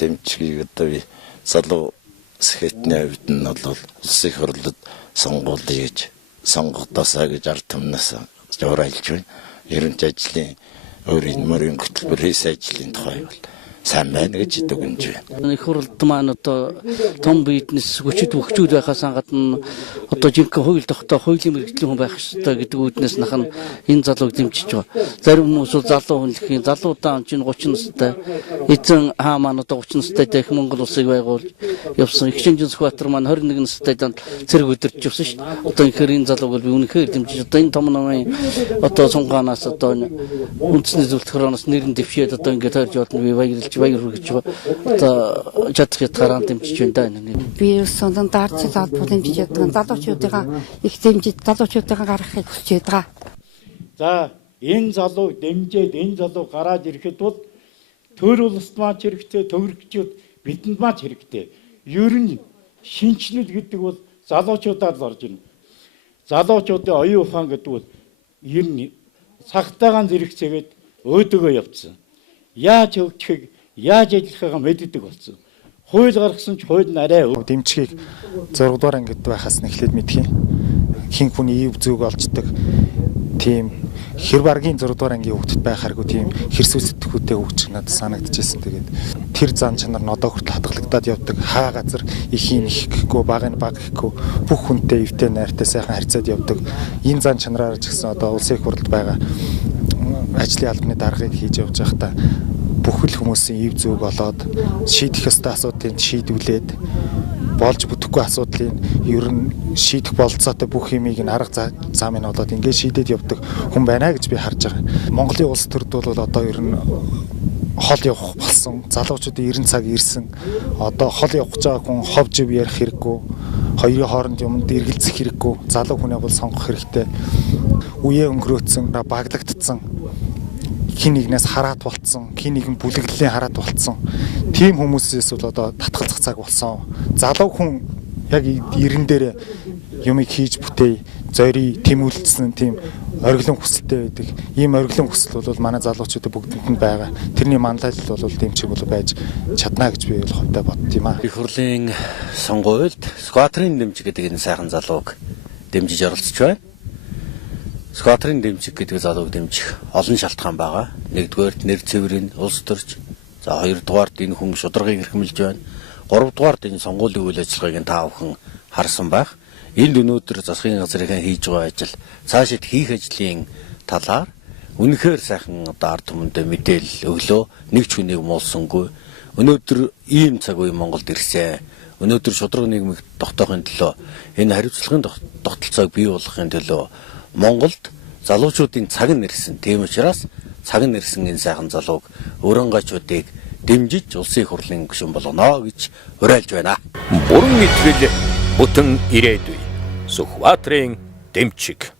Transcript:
дэмжгийг одоо би залуу сэхэтний хувьд нь бол улсын их хурлд сонгуулъя гэж сонгогдосоо гэж ард түмнээс уриалж байна. Ерөнхий ажлын өөрийн мөрийн хөтөлбөр хийсэн ажлын тухай бол сайн байна гэж дүгнэж байна. Их хурлд маань одоо том бизнес хүчүүд байхаас гадна одоо жинхэнэ хууль тогтоо хуулийн мэргэжлийн хүн байх ёстой гэдэг үүднээс нахан энэ залууг дэмжиж байгаа. Зарим хүмүүс залуу хүн л хин залуудаа чинь 30 настай эзэн хаа маань одоо 30 настай дэх Монгол улсыг байгуул явсан. Их шинжин Сүхбаатар маань 21 настай данд цэрэг өдөрч явсан шүү дээ. Одоо ихэр энэ залууг бол би үнэхээр дэмжиж одоо энэ том намын одоо сунгаанаас одоо үндэсний зөвлөлтөөрөөс нэрэн дэвшээд одоо ингээд тойрж явуулна би баяр хүргэж байгаа. Одоо чадах ятгараа дэмжиж байна да. Би сонсон даарч залбуу дэмжиж яддаг. Залуучуудынхаа их дэмжиж залуучуудынхаа гаргахыг хүсэж байгаа. За энэ залуу дэмжиж энэ залуу гараад ирэхэд бол төр улсад маань хэрэгтэй, төгрөгчүүд бидэнд маань хэрэгтэй. Ер нь шинчлэл гэдэг бол залуучуудаар л орж ирнэ. Залуучуудын оюун ухаан гэдэг бол ер нь цагтаагаан зэрэгцээгээд өөдөгөө явцсан. Яаж хөгжихийг, яаж ажиллахыг мэддэг болсон. Хууль гаргасан ч хууль нь арай дэмжгийг 6 дугаар ангид байхаас нь эхлээд мэдхийн. Хин хүний ив зүг олждаг тийм хэр баргийн 6 дугаар ангийн хөвгөд байхааргүй тийм хэрсүү сэтгүүтэй хөгжих надад санагдчихсэн. Тэгээд тэр зан чанар нь одоо хүртэл хадгалагдаад явдаг. Хаа газар ихийн их гэхгүй, баг нь баг гэхгүй бүх хүнтэй ивтэй найртай сайхан харьцаад явдаг. Энэ зан чанараар ч гэсэн одоо улсын их хурлд байгаа ажлын албаны даргыг хийж явж байхдаа бүхэл хүмүүсийн ив зүг болоод шийдэх ёстой асуудлыг шийдвүлээд болж бүтэхгүй асуудлыг ер нь шийдэх бололцоотой бүх юмыг нь арга зам нь болоод ингээд шийдээд явдаг хүн байна гэж би харж байгаа. Монголын улс төрд бол одоо ер нь хол явах болсон. Залуучуудын 90 цаг ирсэн. Одоо хол явах гэж байгаа хүн хов жив ярих хэрэггүй. Хоёрын хооронд юмд эргэлзэх хэрэггүй. Залуу хүнээ бол сонгох хэрэгтэй. Үеэ өнгөрөөцсөн, баглагдсан. Хин нэгнээс хараат болцсон, хин нэгэн бүлэглэлийн хараат болцсон. Тим хүмүүсээс бол одоо татгалзах цаг болсон. Залуу хүн яг ирэн дээр юмыг хийж бүтээе, зорий, тэмүүлсэн тийм ориглон хүсэлтэй байдаг. Ийм ориглон хүсэл бол манай залуучуудад бүгдэнд нь байгаа. Тэрний манлайлал бол дэмжиг бол байж чадна гэж би бол хувьдаа бодд юм аа. Их хурлын сонгуульд Сүхбаатарын дэмжиг гэдэг энэ сайхан залууг дэмжиж оролцож байна. Сүхбаатарын дэмжиг гэдэг залууг дэмжих олон шалтгаан байгаа. Нэгдүгээрт нэр цэврийн улс төрч. За хоёрдугаарт энэ хүн шударгыг эрхэмлж байна. Гуравдугаарт энэ сонгуулийн үйл ажиллагааг та бүхэн харсан байх. Энд өнөөдөр засгийн газрын хийж байгаа ажил цаашид хийх ажлын талаар үнэхээр сайхан одоо ард түмэндээ мэдээлэл өглөө. Нэг ч хүнийг муулсангүй. Өнөөдөр ийм цаг үе Монголд ирсэн. Өнөөдөр шударга нийгмийг тогтоохын төлөө энэ хариуцлагын тогтолцоог бий болгохын төлөө Монголд залуучуудын цаг нь ирсэн. Тийм учраас цаг нь ирсэн энэ сайхан залууг өрөнгөчүүдийг дэмжиж улсын их хурлын гишүүн болгоно гэж уриалж байна. Бүрэн мэтгэл бүтэн ирээдүй. Сүхбаатарын дэмжиг.